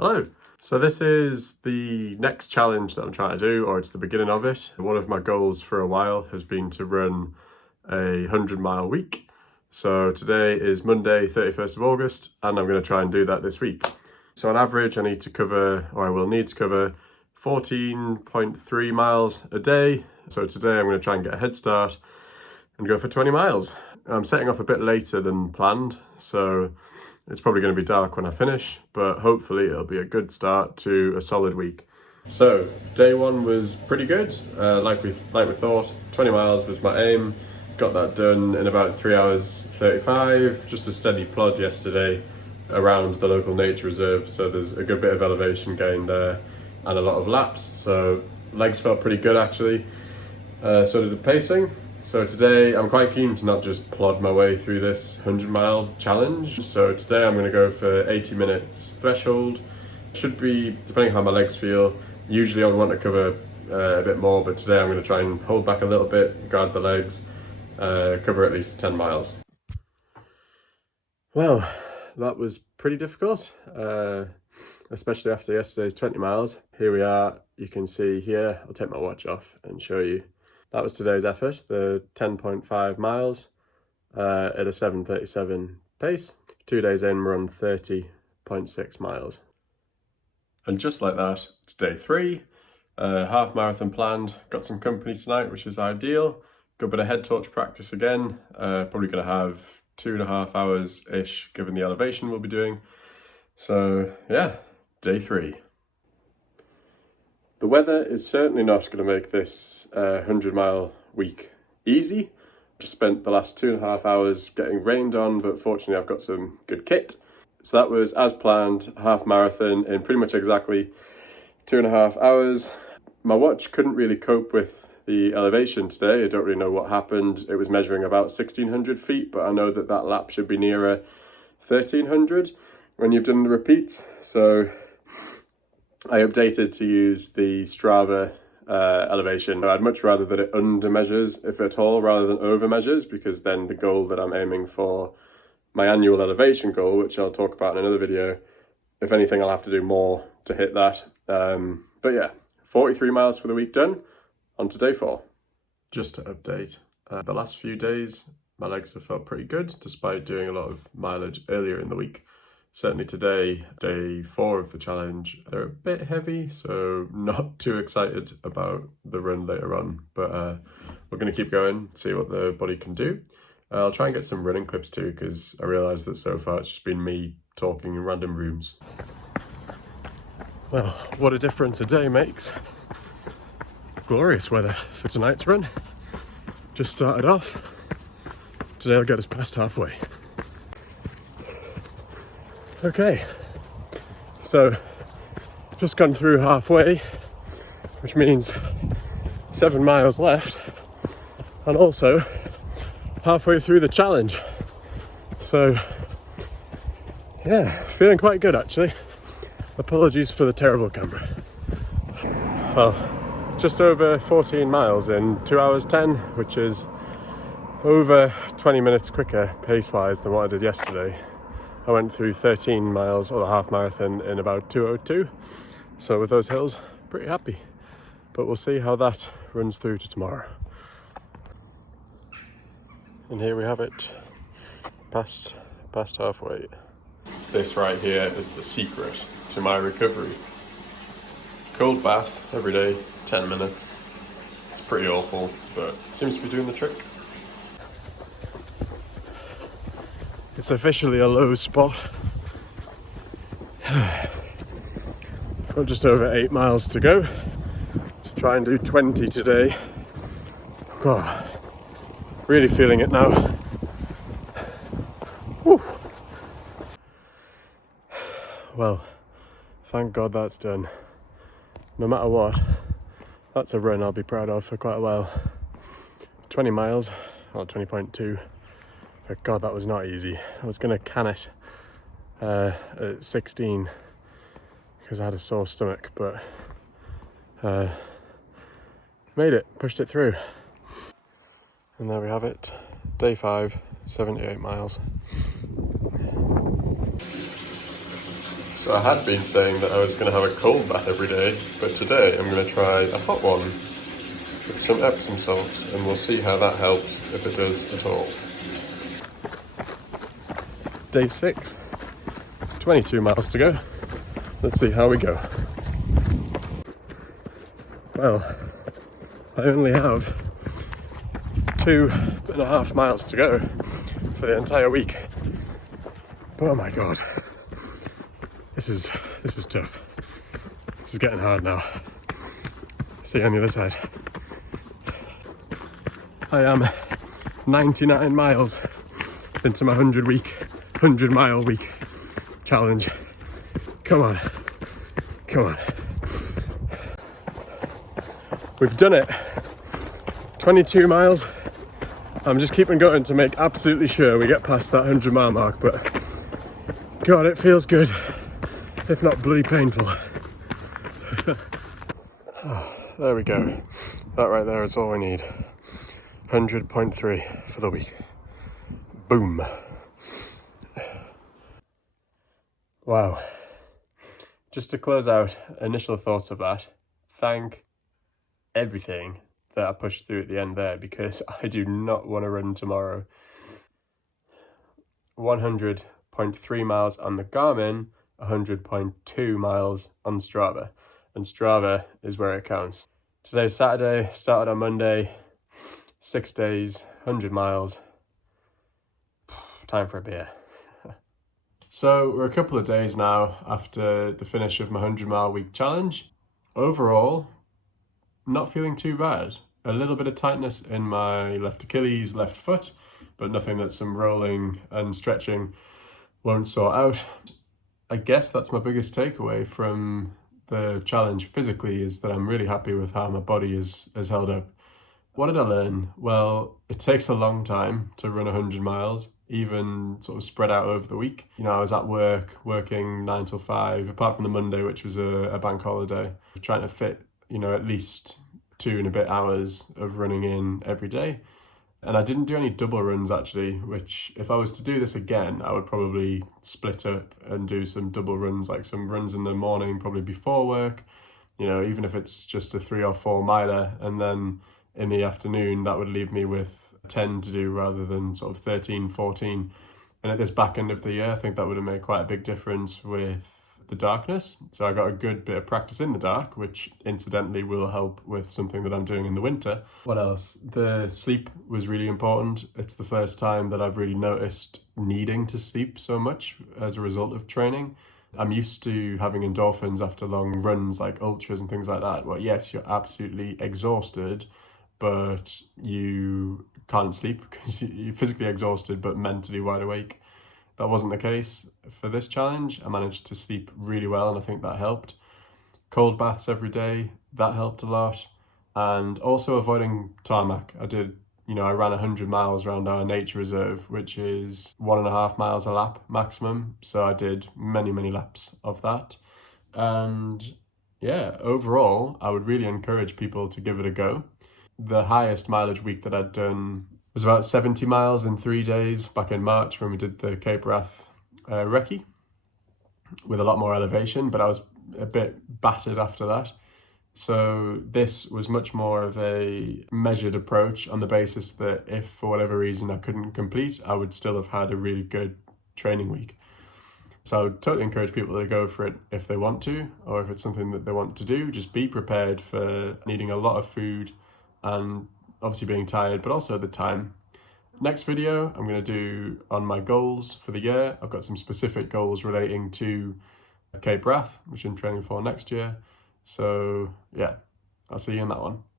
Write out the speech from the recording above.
Hello. So this is the next challenge that I'm trying to do, or it's the beginning of it. One of my goals for a while has been to run a 100-mile week. So today is Monday, 31st of August, and I'm going to try and do that this week. So on average, I will need to cover 14.3 miles a day. So today I'm going to try and get a head start and go for 20 miles. I'm setting off a bit later than planned, so it's probably going to be dark when I finish, but hopefully it'll be a good start to a solid week. So day one was pretty good. Like we thought, 20 miles was my aim. Got that done in about 3 hours 35. Just a steady plod yesterday around the local nature reserve. So there's a good bit of elevation gain there and a lot of laps. So legs felt pretty good actually. So did the pacing. So today I'm quite keen to not just plod my way through this 100-mile challenge. So today I'm going to go for 80 minutes threshold. Should be, depending on how my legs feel, usually I would want to cover a bit more, but today I'm going to try and hold back a little bit, guard the legs, cover at least 10 miles. Well, that was pretty difficult, especially after yesterday's 20 miles. Here we are, you can see here, I'll take my watch off and show you. That was today's effort, the 10.5 miles at a 7:37 pace. 2 days in, we're on 30.6 miles. And just like that, it's day 3. Half marathon planned, got some company tonight, which is ideal. Good bit of head torch practice again. Probably going to have 2.5 hours-ish, given the elevation we'll be doing. So yeah, day 3. The weather is certainly not going to make this 100-mile week easy. Just spent the last 2.5 hours getting rained on, but fortunately I've got some good kit. So that was, as planned, half marathon in pretty much exactly 2.5 hours. My watch couldn't really cope with the elevation today. I don't really know what happened. It was measuring about 1,600 feet, but I know that that lap should be nearer 1,300 when you've done the repeats. So I updated to use the Strava elevation. I'd much rather that it under measures, if at all, rather than over measures, because then the goal that I'm aiming for, my annual elevation goal, which I'll talk about in another video, if anything, I'll have to do more to hit that. But yeah, 43 miles for the week done. On to day 4. Just to update, the last few days, my legs have felt pretty good, despite doing a lot of mileage earlier in the week. Certainly today, day 4 of the challenge, they're a bit heavy, so not too excited about the run later on. But we're going to keep going, see what the body can do. I'll try and get some running clips too, because I realise that so far it's just been me talking in random rooms. Well, what a difference a day makes. Glorious weather for tonight's run. Just started off. Today will get us past halfway. Okay, so just gone through halfway, which means 7 miles left, and also halfway through the challenge. So yeah, feeling quite good actually. Apologies for the terrible camera. Well, just over 14 miles in 2 hours 10, which is over 20 minutes quicker pace-wise than what I did yesterday. I went through 13 miles, or the half marathon, in about 2:02. So with those hills, pretty happy. But we'll see how that runs through to tomorrow. And here we have it, past halfway. This right here is the secret to my recovery. Cold bath every day, 10 minutes. It's pretty awful, but it seems to be doing the trick. It's officially a low spot. Got just over 8 miles to go. To try and do 20 today. God, really feeling it now. Whew. Well, thank God that's done. No matter what, that's a run I'll be proud of for quite a while. 20 miles, or 20.2. But God, that was not easy. I was going to can it at 16 because I had a sore stomach, but made it, pushed it through. And there we have it, day 5, 78 miles. So I had been saying that I was going to have a cold bath every day, but today I'm going to try a hot one with some Epsom salts, and we'll see how that helps, if it does at all. Day 6, 22 miles to go. Let's see how we go. Well, I only have 2.5 miles to go for the entire week. But oh my god. This is tough. This is getting hard now. See you on the other side. I am 99 miles into my 100 mile week challenge. Come on. Come on. We've done it. 22 miles. I'm just keeping going to make absolutely sure we get past that 100 mile mark, but God, it feels good. If not bloody painful. Oh, there we go. That right there is all we need. 100.3 for the week. Boom. Wow. Just to close out, initial thoughts of that. Thank everything that I pushed through at the end there, because I do not want to run tomorrow. 100.3 miles on the Garmin, 100.2 miles on Strava, and Strava is where it counts. Today's Saturday, started on Monday, 6 days, 100 miles. Time for a beer. So we're a couple of days now after the finish of my 100 mile week challenge. Overall, not feeling too bad. A little bit of tightness in my left Achilles, left foot, but nothing that some rolling and stretching won't sort out. I guess that's my biggest takeaway from the challenge physically, is that I'm really happy with how my body has held up. What did I learn? Well, it takes a long time to run 100 miles, even sort of spread out over the week. You know, I was at work, working 9 till 5, apart from the Monday, which was a bank holiday, trying to fit, you know, at least 2 and a bit hours of running in every day. And I didn't do any double runs actually, which if I was to do this again, I would probably split up and do some double runs, like some runs in the morning, probably before work, you know, even if it's just a 3 or 4 miler, and then in the afternoon, that would leave me with 10 to do rather than sort of 13, 14. And at this back end of the year, I think that would have made quite a big difference with the darkness. So I got a good bit of practice in the dark, which incidentally will help with something that I'm doing in the winter. What else? The sleep was really important. It's the first time that I've really noticed needing to sleep so much as a result of training. I'm used to having endorphins after long runs like ultras and things like that. Well, yes, you're absolutely exhausted, but you can't sleep because you're physically exhausted but mentally wide awake. That wasn't the case for this challenge. I managed to sleep really well, and I think that helped. Cold baths every day, that helped a lot. And also avoiding tarmac. I ran 100 miles around our nature reserve, which is 1.5 miles a lap maximum. So I did many, many laps of that. And yeah, overall, I would really encourage people to give it a go. The highest mileage week that I'd done was about 70 miles in 3 days back in March when we did the Cape Wrath recce with a lot more elevation, but I was a bit battered after that. So this was much more of a measured approach on the basis that if for whatever reason I couldn't complete, I would still have had a really good training week. So I would totally encourage people to go for it if they want to, or if it's something that they want to do. Just be prepared for needing a lot of food and obviously being tired, but also the time. Next video I'm going to do on my goals for the year. I've got some specific goals relating to Cape Wrath, which I'm training for next year. So yeah, I'll see you in that one.